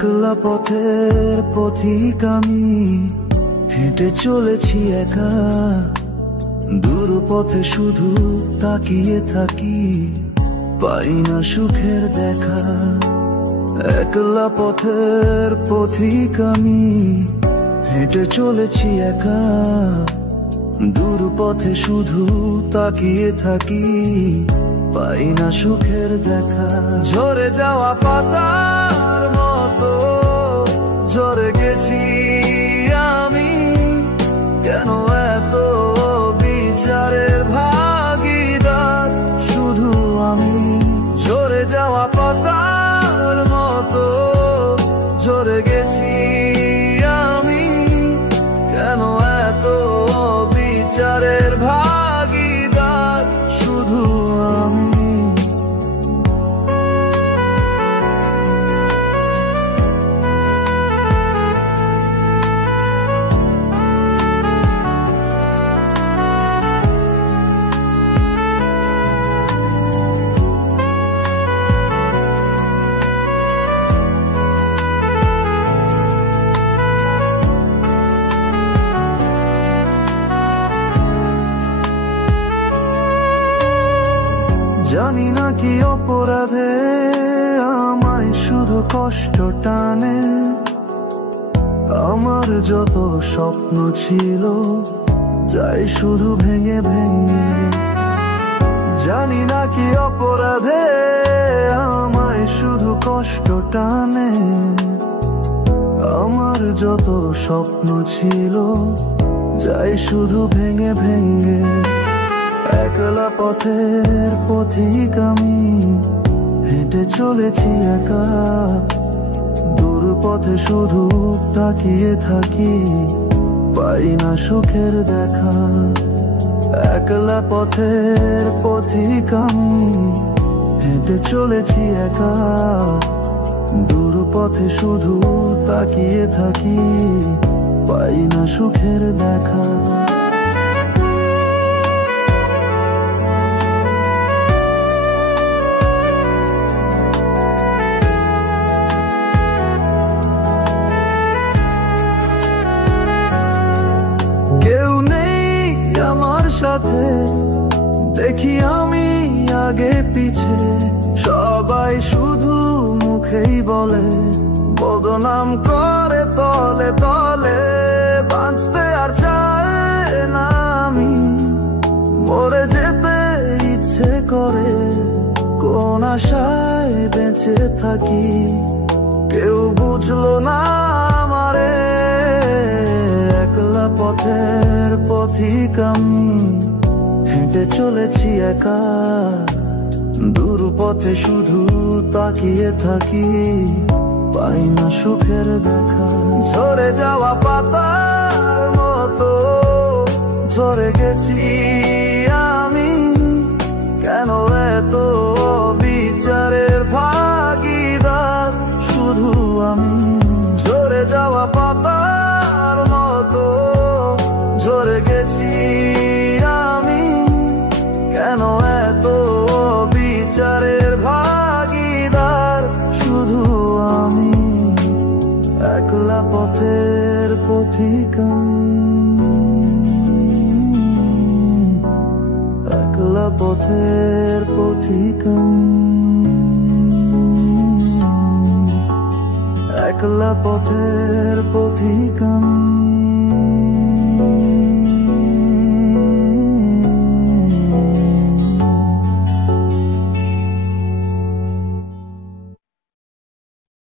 একলা পথের পথিক আমি, হেঁটে চলেছি একা। দূর পথে শুধু তাকিয়ে থাকি, পাই না সুখের দেখা। একলা পথের পথিক আমি, হেঁটে চলেছি একা। দূর পথে শুধু তাকিয়ে থাকি, পাই না সুখের দেখা। ঝরে যাওয়া পাতার মতো ঝরে গেছি আমি, কেন এত বিচারের ভাগীদার শুধু আমি। ঝরে যাওয়া পাতার মতো ঝরে গেছি আমি, কেন এত বিচারের ভাগীদার শুধু আমি। জানি না কি অপরাধে আমায় শুধু কষ্ট টানে। আমার যত স্বপ্ন ছিল যাই শুধু ভেঙে ভেঙে। জানি না কি অপরাধে আমায় শুধু কষ্ট টানে। আমার যত স্বপ্ন ছিল যাই শুধু ভেঙে ভেঙে। একলা পথের পথিক আমি, হেঁটে চলেছি একা। দূর পথে শুধু তাকিয়ে থাকি, পাই না সুখের দেখা। একলা পথের পথিক আমি, হেঁটে চলেছি একা। দূর পথে শুধু তাকিয়ে থাকি, পাই না সুখের দেখা। সাথে দেখি আমি আগে পিছে, সবাই শুধু মুখেই বলে, বদনাম করে তলে তলে। বাঁচতে আর চায় না আমি, মরে যেতে ইচ্ছে করে। কোন আশায় বেঁচে থাকি, কেউ বুঝলো না আমারে। একলা পথের পথিক আমি, হেঁটে চলেছি একা। দূর পথে শুধু তাকিয়ে থাকি, পাই না সুখের দেখা। ঝরে যাওয়া পাতার মতো ঝরে গেছি আমি, কেন এত বিচারের ভাগীদার শুধু আমি। ঝরে যাওয়া পাতার মতো ঝরে গেছি আমি, কেন এত বিচারের ভাগীদার শুধু আমি। একলা পথের পথিক আমি, একলা পথের পথিক আমি, একলা পথের পথিক আমি।